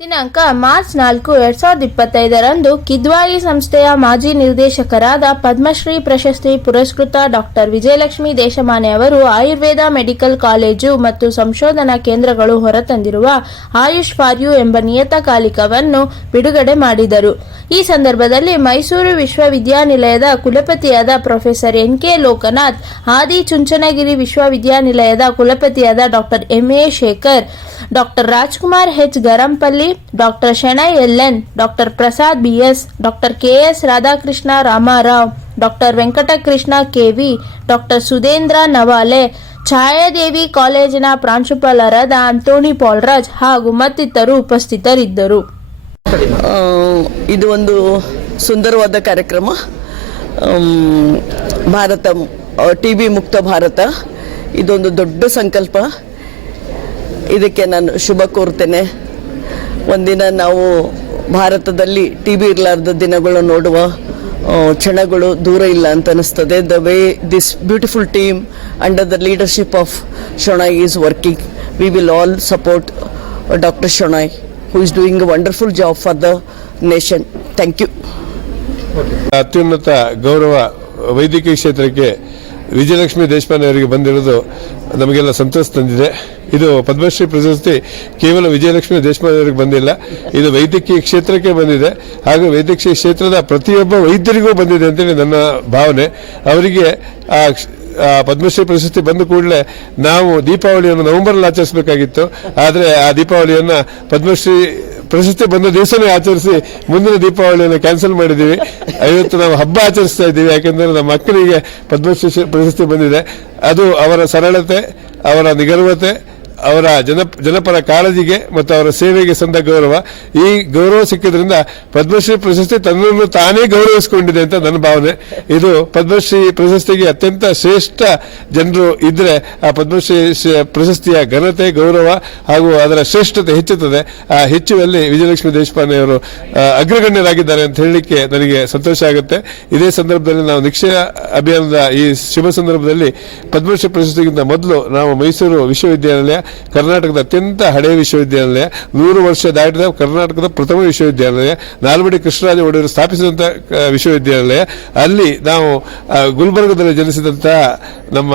ದಿನಾಂಕ ಮಾರ್ಚ್ ನಾಲ್ಕು, ಎರಡ್ ಸಾವಿರದ ಇಪ್ಪತ್ತೈದರಂದು ಕಿದ್ವಾಯಿ ಸಂಸ್ಥೆಯ ಮಾಜಿ ನಿರ್ದೇಶಕರಾದ ಪದ್ಮಶ್ರೀ ಪ್ರಶಸ್ತಿ ಪುರಸ್ಕೃತ ಡಾಕ್ಟರ್ ವಿಜಯಲಕ್ಷ್ಮಿ ದೇಶಮಾನೆ ಅವರು ಆಯುರ್ವೇದ ಮೆಡಿಕಲ್ ಕಾಲೇಜು ಮತ್ತು ಸಂಶೋಧನಾ ಕೇಂದ್ರಗಳು ಹೊರತಂದಿರುವ ಆಯುಷ್ ಫಾರ್ ಯು ಎಂಬ ನಿಯತಕಾಲಿಕವನ್ನು ಬಿಡುಗಡೆ ಮಾಡಿದರು. ಈ ಸಂದರ್ಭದಲ್ಲಿ ಮೈಸೂರು ವಿಶ್ವವಿದ್ಯಾನಿಲಯದ ಕುಲಪತಿಯಾದ professor N K Lokanath, Adi Chunchanagiri ವಿಶ್ವವಿದ್ಯಾನಿಲಯದ ಕುಲಪತಿಯಾದ doctor M A Shekhar doctor Rajkumar H Garampalli doctor Shenoy LN doctor Prasad BS doctor KS Radhakrishna Ramarao doctor Venkatakrishna KV doctor Sudhendra Navale Chayadevi ಕಾಲೇಜಿನ ಪ್ರಾಂಶುಪಾಲರಾದ ಅಂತೋಣಿ ಪಾಲ್ರಾಜ್ ಹಾಗೂ ಮತ್ತಿತರರು ಉಪಸ್ಥಿತರಿದ್ದರು. ಇದು ಒಂದು ಸುಂದರವಾದ ಕಾರ್ಯಕ್ರಮ. ಭಾರತ ಟಿ ಬಿ ಮುಕ್ತ ಭಾರತ. ಇದೊಂದು ದೊಡ್ಡ ಸಂಕಲ್ಪ. ಇದಕ್ಕೆ ನಾನು ಶುಭ ಕೋರ್ತೇನೆ ಒಂದಿನ ನಾವು ಭಾರತದಲ್ಲಿ ಟಿ ಬಿ ಇರಲಾರ್ದ ದಿನಗಳು ನೋಡುವ ಕ್ಷಣಗಳು ದೂರ ಇಲ್ಲ ಅಂತ ಅನಿಸ್ತದೆ the way this beautiful team under the leadership of Shenoy is working we will all support doctor Shenoy who is doing a wonderful job for the nation. Thank you. ಅತ್ಯುನ್ನತ ಗೌರವ ವೈದ್ಯಕೀಯ ಕ್ಷೇತ್ರಕ್ಕೆ ವಿಜಯಲಕ್ಷ್ಮಿ ದೇಶಪಾಂಡೆ ಅವರಿಗೆ ಬಂದಿರೋದು ನಮಗೆಲ್ಲ ಸಂತೋಷ ತಂದಿದೆ. ಇದು ಪದ್ಮಶ್ರೀ ಪ್ರಶಸ್ತಿ ಕೇವಲ ವಿಜಯಲಕ್ಷ್ಮಿ ದೇಶಪಾಂಡೆ ಅವರಿಗೆ ಬಂದಿಲ್ಲ, ಇದು ವೈದ್ಯಕೀಯ ಕ್ಷೇತ್ರಕ್ಕೆ ಬಂದಿದೆ. ಹಾಗೂ ವೈದ್ಯಕೀಯ ಕ್ಷೇತ್ರದ ಪ್ರತಿಯೊಬ್ಬ ವೈದ್ಯರಿಗೂ ಬಂದಿದೆ ಅಂತೇಳಿ ನನ್ನ ಭಾವನೆ. ಅವರಿಗೆ ಆ ಪದ್ಮಶ್ರೀ ಪ್ರಶಸ್ತಿ ಬಂದ ಕೂಡಲೇ ನಾವು ದೀಪಾವಳಿಯನ್ನು ನವೆಂಬರ್ನಲ್ಲಿ ಆಚರಿಸಬೇಕಾಗಿತ್ತು. ಆದರೆ ಆ ದೀಪಾವಳಿಯನ್ನ ಪದ್ಮಶ್ರೀ ಪ್ರಶಸ್ತಿ ಬಂದ ದಿವಸನೇ ಆಚರಿಸಿ ಮುಂದಿನ ದೀಪಾವಳಿಯನ್ನು ಕ್ಯಾನ್ಸಲ್ ಮಾಡಿದ್ದೀವಿ. ಐವತ್ತು ನಾವು ಹಬ್ಬ ಆಚರಿಸ್ತಾ ಇದ್ದೀವಿ. ಯಾಕೆಂದರೆ ನಮ್ಮ ಮಕ್ಕಳಿಗೆ ಪದ್ಮಶ್ರೀ ಪ್ರಶಸ್ತಿ ಬಂದಿದೆ. ಅದು ಅವರ ಸರಳತೆ, ಅವರ ನಿಗರ್ವತೆ ಅವರ ಜನ, ಜನಪರ ಕಾಳಜಿಗೆ ಮತ್ತು ಅವರ ಸೇವೆಗೆ ಸಂದ ಗೌರವ. ಈ ಗೌರವ ಸಿಕ್ಕಿದ್ರಿಂದ ಪದ್ಮಶ್ರೀ ಪ್ರಶಸ್ತಿ ತನ್ನನ್ನು ತಾನೇ ಗೌರವಿಸಿಕೊಂಡಿದೆ ಅಂತ ನನ್ನ ಭಾವನೆ. ಇದು ಪದ್ಮಶ್ರೀ ಪ್ರಶಸ್ತಿಗೆ ಅತ್ಯಂತ ಶ್ರೇಷ್ಠ ಜನರು ಇದ್ರೆ ಆ ಪದ್ಮಶ್ರೀ ಪ್ರಶಸ್ತಿಯ ಘನತೆ, ಗೌರವ ಹಾಗೂ ಅದರ ಶ್ರೇಷ್ಠತೆ ಹೆಚ್ಚುತ್ತದೆ. ಆ ಹೆಚ್ಚುವಲ್ಲಿ ವಿಜಯಲಕ್ಷ್ಮಿ ದೇಶಪಾಂಡೆ ಅವರು ಅಗ್ರಗಣ್ಯರಾಗಿದ್ದಾರೆ ಅಂತ ಹೇಳಲಿಕ್ಕೆ ನನಗೆ ಸಂತೋಷ ಆಗುತ್ತೆ. ಇದೇ ಸಂದರ್ಭದಲ್ಲಿ ನಾವು ನಿಕ್ಷಯ ಅಭಿಯಾನದ ಈ ಶುಭ ಸಂದರ್ಭದಲ್ಲಿ ಪದ್ಮಶ್ರೀ ಪ್ರಶಸ್ತಿಗಿಂತ ಮೊದಲು ನಾವು ಮೈಸೂರು ವಿಶ್ವವಿದ್ಯಾನಿಲಯ ಕರ್ನಾಟಕದ ಅತ್ಯಂತ ಹಳೆಯ ವಿಶ್ವವಿದ್ಯಾನಿಲಯ ನೂರು ವರ್ಷ ದಾಟಿದ ಕರ್ನಾಟಕದ ಪ್ರಥಮ ವಿಶ್ವವಿದ್ಯಾಲಯ, ನಾಲ್ವಡಿ ಕೃಷ್ಣರಾಜ ಒಡೆಯರು ಸ್ಥಾಪಿಸಿದಂತ ವಿಶ್ವವಿದ್ಯಾಲಯ. ಅಲ್ಲಿ ನಾವು ಗುಲ್ಬರ್ಗದಲ್ಲಿ ಜನಿಸಿದಂತಹ ನಮ್ಮ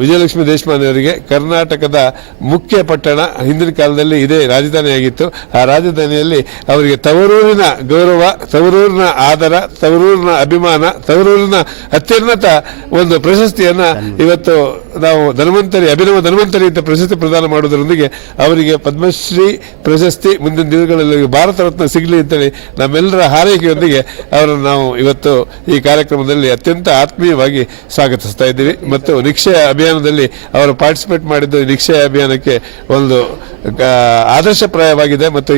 ವಿಜಯಲಕ್ಷ್ಮಿ ದೇಶಪಾಂಡೆ ಅವರಿಗೆ ಕರ್ನಾಟಕದ ಮುಖ್ಯ ಪಟ್ಟಣ ಹಿಂದಿನ ಕಾಲದಲ್ಲಿ ಇದೇ ರಾಜಧಾನಿಯಾಗಿತ್ತು. ಆ ರಾಜಧಾನಿಯಲ್ಲಿ ಅವರಿಗೆ ತವರೂರಿನ ಗೌರವ ತವರೂರಿನ ಆದರ ತವರೂರಿನ ಅಭಿಮಾನ ತವರೂರಿನ ಅತ್ಯುನ್ನತ ಒಂದು ಪ್ರಶಸ್ತಿಯನ್ನ ಇವತ್ತು ನಾವು ಧನ್ವಂತರಿ ಅಭಿನವ ಧನ್ವಂತರಿ ಅಂತ ಪ್ರಶಸ್ತಿ ಪ್ರದಾನ ಮಾಡುವುದರೊಂದಿಗೆ ಅವರಿಗೆ ಪದ್ಮಶ್ರೀ ಪ್ರಶಸ್ತಿ ಮುಂದಿನ ದಿನಗಳಲ್ಲಿ ಭಾರತ ರತ್ನ ಸಿಗಲಿ ಅಂತೇಳಿ ನಮ್ಮೆಲ್ಲರ ಹಾರೈಕೆಯೊಂದಿಗೆ ಅವರನ್ನು ನಾವು ಇವತ್ತು ಈ ಕಾರ್ಯಕ್ರಮದಲ್ಲಿ ಅತ್ಯಂತ ಆತ್ಮೀಯವಾಗಿ ಸ್ವಾಗತಿಸ್ತಾ ಇದ್ದೀವಿ. ಮತ್ತು ನಿಕ್ಷಯ ಅಭಿಯಾನದಲ್ಲಿ ಅವರು ಪಾರ್ಟಿಸಿಪೇಟ್ ಮಾಡಿದ್ದು ರಿಕ್ಷೆ ಅಭಿಯಾನಕ್ಕೆ ಒಂದು ಆದರ್ಶಪ್ರಾಯವಾಗಿದೆ ಮತ್ತು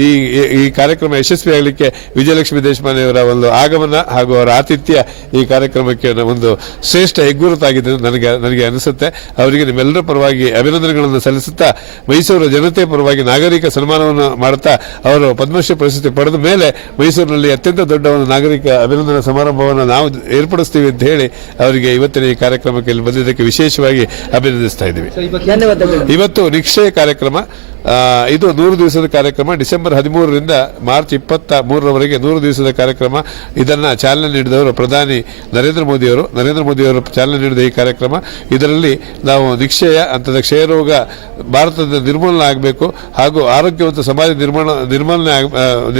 ಈ ಈ- ಕಾರ್ಯಕ್ರಮ ಯಶಸ್ವಿಯಾಗಲಿಕ್ಕೆ ವಿಜಯಲಕ್ಷ್ಮಿ ದೇಶಪಾಂಡೆಯವರ ಒಂದು ಆಗಮನ ಹಾಗೂ ಅವರ ಆತಿಥ್ಯ ಈ ಕಾರ್ಯಕ್ರಮಕ್ಕೆ ಒಂದು ಶ್ರೇಷ್ಠ ಹೆಗ್ಗುರುತಾಗಿದೆ ನನಗೆ ನನಗೆ ಅನಿಸುತ್ತೆ. ಅವರಿಗೆ ನಿಮ್ಮೆಲ್ಲರ ಪರವಾಗಿ ಅಭಿನಂದನೆಗಳನ್ನು ಸಲ್ಲಿಸುತ್ತಾ ಮೈಸೂರು ಜನತೆ ಪರವಾಗಿ ನಾಗರಿಕ ಸನ್ಮಾನವನ್ನು ಮಾಡುತ್ತಾ ಅವರು ಪದ್ಮಶ್ರೀ ಪ್ರಶಸ್ತಿ ಪಡೆದ ಮೇಲೆ ಮೈಸೂರಿನಲ್ಲಿ ಅತ್ಯಂತ ದೊಡ್ಡ ಒಂದು ನಾಗರಿಕ ಅಭಿನಂದನಾ ಸಮಾರಂಭವನ್ನು ನಾವು ಏರ್ಪಡಿಸ್ತೀವಿ ಅಂತ ಹೇಳಿ ಅವರಿಗೆ ಇವತ್ತಿನ ಈ ಕಾರ್ಯಕ್ರಮಕ್ಕೆ ಇಲ್ಲಿ ಬಂದಿದ್ದಕ್ಕೆ ವಿಶೇಷವಾಗಿ ಅಭಿನಂದಿಸ್ತಾ ಇದ್ದೀವಿ. ಇವತ್ತು ನಿಕ್ಷಯ ಕಾರ್ಯಕ್ರಮ ಆ, ಇದು ನೂರು ದಿವಸದ ಕಾರ್ಯಕ್ರಮ. ಡಿಸೆಂಬರ್ ಹದಿಮೂರರಿಂದ ಮಾರ್ಚ್ ಇಪ್ಪತ್ತ ಮೂರರವರೆಗೆ ನೂರು ದಿವಸದ ಕಾರ್ಯಕ್ರಮ. ಇದನ್ನು ಚಾಲನೆ ನೀಡಿದವರು ಪ್ರಧಾನಿ ನರೇಂದ್ರ ಮೋದಿಯವರು. ನರೇಂದ್ರ ಮೋದಿಯವರು ಚಾಲನೆ ನೀಡಿದ ಈ ಕಾರ್ಯಕ್ರಮ. ಇದರಲ್ಲಿ ನಾವು ನಿಕ್ಷಯ ಅಂತದ ಕ್ಷಯರೋಗ ಭಾರತದ ನಿರ್ಮೂಲನೆ ಆಗಬೇಕು ಹಾಗೂ ಆರೋಗ್ಯವಂತ ಸಮಾಜ ನಿರ್ಮಾಣ, ನಿರ್ಮೂಲನೆ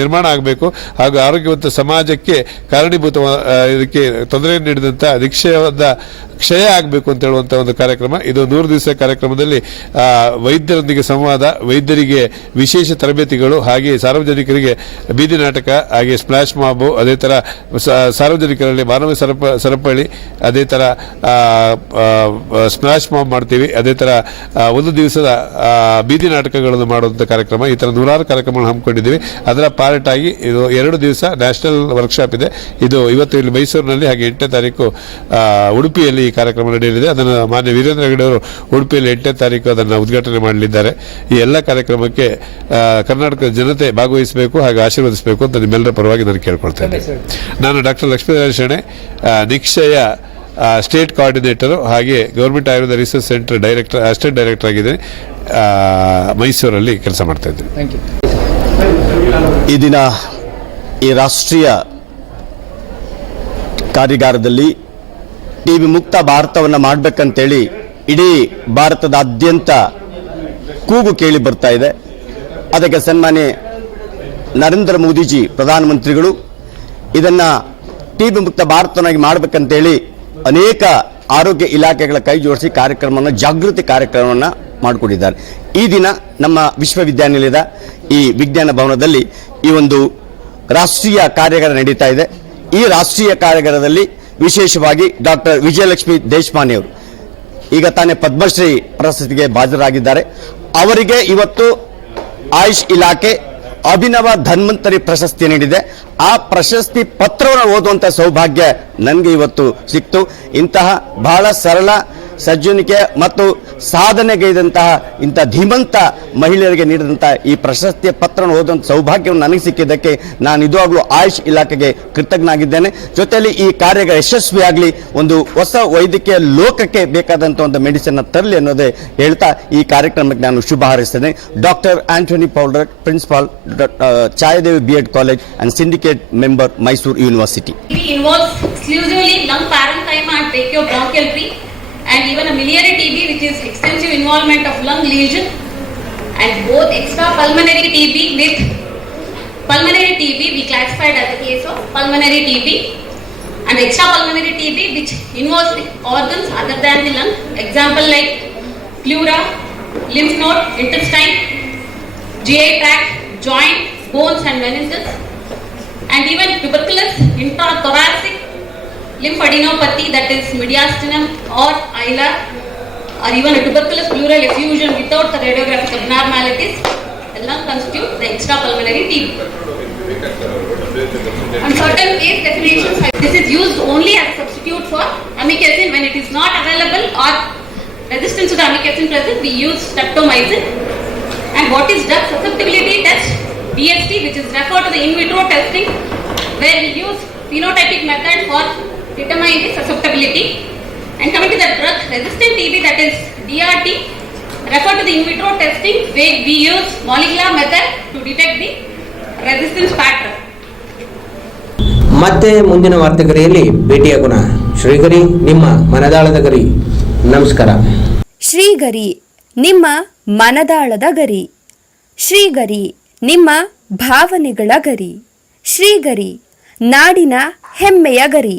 ನಿರ್ಮಾಣ ಆಗಬೇಕು ಹಾಗೂ ಆರೋಗ್ಯವಂತ ಸಮಾಜಕ್ಕೆ ಕಾರಣೀಭೂತ ಇದಕ್ಕೆ ತೊಂದರೆಯನ್ನು ನೀಡಿದಂಥ ನಿಕ್ಷಯದ ಕ್ಷಯ ಆಗಬೇಕು ಅಂತ ಹೇಳುವಂಥ ಒಂದು ಕಾರ್ಯಕ್ರಮ. ಇದು ನೂರು ದಿವಸ ಕಾರ್ಯಕ್ರಮದಲ್ಲಿ ವೈದ್ಯರೊಂದಿಗೆ ಸಂವಾದ ವೈದ್ಯರಿಗೆ ವಿಶೇಷ ತರಬೇತಿಗಳು ಹಾಗೆ ಸಾರ್ವಜನಿಕರಿಗೆ ಬೀದಿ ನಾಟಕ ಹಾಗೆ ಸ್ಪ್ಲಾಶ್ ಮಾಬು, ಅದೇ ಥರ ಸಾರ್ವಜನಿಕರಲ್ಲಿ ಮಾನವ ಸರಪ, ಸರಪಳಿ, ಅದೇ ಥರ ಸ್ಪ್ಲಾಶ್ ಮಾಬ್ ಮಾಡ್ತೀವಿ, ಅದೇ ಥರ ಒಂದು ದಿವಸದ ಬೀದಿ ನಾಟಕಗಳನ್ನು ಮಾಡುವಂಥ ಕಾರ್ಯಕ್ರಮ, ಈ ಥರ ನೂರಾರು ಕಾರ್ಯಕ್ರಮಗಳನ್ನು ಹಮ್ಮಿಕೊಂಡಿದ್ದೀವಿ. ಅದರ ಪಾರ್ಟ್ ಆಗಿ ಇದು ಎರಡು ದಿವಸ ನ್ಯಾಷನಲ್ ವರ್ಕ್ಶಾಪ್ ಇದೆ. ಇದು ಇವತ್ತು ಇಲ್ಲಿ ಮೈಸೂರಿನಲ್ಲಿ, ಹಾಗೆ ಎಂಟನೇ ತಾರೀಕು ಉಡುಪಿಯಲ್ಲಿ ಈ ಕಾರ್ಯಕ್ರಮ ನಡೆಯಲಿದೆ. ಅದನ್ನು ಮಾನ್ಯ ವೀರೇಂದ್ರ ಹೆಗಡೆ ಉಡುಪಿಯಲ್ಲಿ ಎಂಟನೇ ತಾರೀಕು ಅದನ್ನು ಉದ್ಘಾಟನೆ ಮಾಡಲಿದ್ದಾರೆ. ಈ ಎಲ್ಲ ಕಾರ್ಯಕ್ರಮಕ್ಕೆ ಕರ್ನಾಟಕದ ಜನತೆ ಭಾಗವಹಿಸಬೇಕು ಹಾಗೆ ಆಶೀರ್ವದಿಸಬೇಕು ಅಂತ ನಿಮ್ಮೆಲ್ಲರ ಪರವಾಗಿ ನಾನು ಕೇಳ್ಕೊಳ್ತೇನೆ ನಾನು doctor Lakshminarayana Shenoy Nikshay state coordinator ಹಾಗೆ government Ayurveda research centre director assistant director ಆಗಿದ್ದೇನೆ. ಮೈಸೂರಲ್ಲಿ ಕೆಲಸ ಮಾಡ್ತಾ ಇದ್ದೀನಿ. ಥ್ಯಾಂಕ್ ಯು ಈ ದಿನ ಈ ರಾಷ್ಟ್ರೀಯ ಕಾರ್ಯಾಗಾರದಲ್ಲಿ ಟಿ ವಿ ಮುಕ್ತ ಭಾರತವನ್ನು ಮಾಡಬೇಕಂತೇಳಿ ಇಡೀ ಭಾರತದಾದ್ಯಂತ ಕೂಗು ಕೇಳಿ ಬರ್ತಾ ಇದೆ. ಅದಕ್ಕೆ ಸನ್ಮಾನ್ಯ ನರೇಂದ್ರ ಮೋದಿಜಿ, ಪ್ರಧಾನಮಂತ್ರಿಗಳು, ಇದನ್ನು ಟಿ ಬಿ ಮುಕ್ತ ಭಾರತನಾಗಿ ಮಾಡಬೇಕಂತೇಳಿ ಅನೇಕ ಆರೋಗ್ಯ ಇಲಾಖೆಗಳ ಕೈ ಜೋಡಿಸಿ ಕಾರ್ಯಕ್ರಮವನ್ನು, ಜಾಗೃತಿ ಕಾರ್ಯಕ್ರಮವನ್ನು ಮಾಡಿಕೊಂಡಿದ್ದಾರೆ. ಈ ದಿನ ನಮ್ಮ ವಿಶ್ವವಿದ್ಯಾನಿಲಯದ ಈ ವಿಜ್ಞಾನ ಭವನದಲ್ಲಿ ಈ ಒಂದು ರಾಷ್ಟ್ರೀಯ ಕಾರ್ಯಾಗಾರ ನಡೀತಾ ಇದೆ. ಈ ರಾಷ್ಟ್ರೀಯ ಕಾರ್ಯಾಗಾರದಲ್ಲಿ ವಿಶೇಷವಾಗಿ ಡಾಕ್ಟರ್ ವಿಜಯಲಕ್ಷ್ಮಿ ದೇಶಪಾಂಡೆ ಈಗ ತಾನೇ ಪದ್ಮಶ್ರೀ ಪ್ರಶಸ್ತಿಗೆ ಭಾಜರಾಗಿದ್ದಾರೆ ಅವರಿಗೆ ಇವತ್ತು ಆಯುಷ್ ಇಲಾಖೆ ಅಭಿನವ ಧನ್ವಂತರಿ ಪ್ರಶಸ್ತಿ ನೀಡಿದೆ. ಆ ಪ್ರಶಸ್ತಿ ಪತ್ರವನ್ನು ಓದುವಂತ ಸೌಭಾಗ್ಯ ನನಗೆ ಇವತ್ತು ಸಿಕ್ತು. ಇಂತಹ ಬಹಳ ಸರಳ ಸಜ್ಜನಿಕೆ ಮತ್ತು ಸಾಧನೆಗೈದಂತಹ ಇಂಥ ಧೀಮಂತ ಮಹಿಳೆಯರಿಗೆ ನೀಡಿದಂಥ ಈ ಪ್ರಶಸ್ತಿಯ ಪತ್ರವನ್ನು ಓದುವಂಥ ಸೌಭಾಗ್ಯವನ್ನು ನನಗೆ ಸಿಕ್ಕಿದ್ದಕ್ಕೆ ನಾನು ನಿಜವಾಗ್ಲೂ ಆಯುಷ್ ಇಲಾಖೆಗೆ ಕೃತಜ್ಞನಾಗಿದ್ದೇನೆ. ಜೊತೆಯಲ್ಲಿ ಈ ಕಾರ್ಯಗಳ ಯಶಸ್ವಿಯಾಗಲಿ, ಒಂದು ಹೊಸ ವೈದ್ಯಕೀಯ ಲೋಕಕ್ಕೆ ಬೇಕಾದಂಥ ಒಂದು ಮೆಡಿಸಿನ್ ತರಲಿ ಅನ್ನೋದೇ ಹೇಳ್ತಾ ಈ ಕಾರ್ಯಕ್ರಮಕ್ಕೆ ನಾನು ಶುಭ ಹಾರೈಸ್ತೇನೆ. Doctor Antony Paulder, principal Chayadevi B Ed college and syndicate member Mysore University. And even a miliary TB which is extensive involvement of lung lesion and both extra pulmonary TB with pulmonary TB we classified as a case of pulmonary TB and extra pulmonary TB which involves organs other than the lung. Example like pleura, lymph node, intestine, GI tract, joint, bones and meninges and even tuberculous intrathoracic lymphadenopathy that is mediastinum or ilar or even a tuberculous pleural effusion without the radiographic abnormalities lung constitute the extrapulmonary TB. On certain case definitions, this is used only as substitute for amikacin when it is not available or resistance to the amikacin present, we use streptomycin. And what is drug susceptibility test? DST, which is referred to the in vitro testing, where we use phenotypic method for determining the susceptibility. And coming to the drug resistant TB, that is DRT, refer to the in vitro testing, where we use molecular method to detect the resistance pattern. ಮತ್ತೆ ಮುಂದಿನ ವಾರ್ತೆಗರಿಯಲ್ಲಿ ಭೇಟಿಯಾಗೋಣ ಶ್ರೀಗರಿ ನಿಮ್ಮ ಮನದಾಳದ ಗರಿ ನಮಸ್ಕಾರ ಶ್ರೀಗರಿ ನಿಮ್ಮ ಮನದಾಳದ ಗರಿ ಶ್ರೀಗರಿ ನಿಮ್ಮ ಭಾವನೆಗಳ ಗರಿ ಶ್ರೀಗರಿ ನಾಡಿನ ಹೆಮ್ಮೆಯ ಗರಿ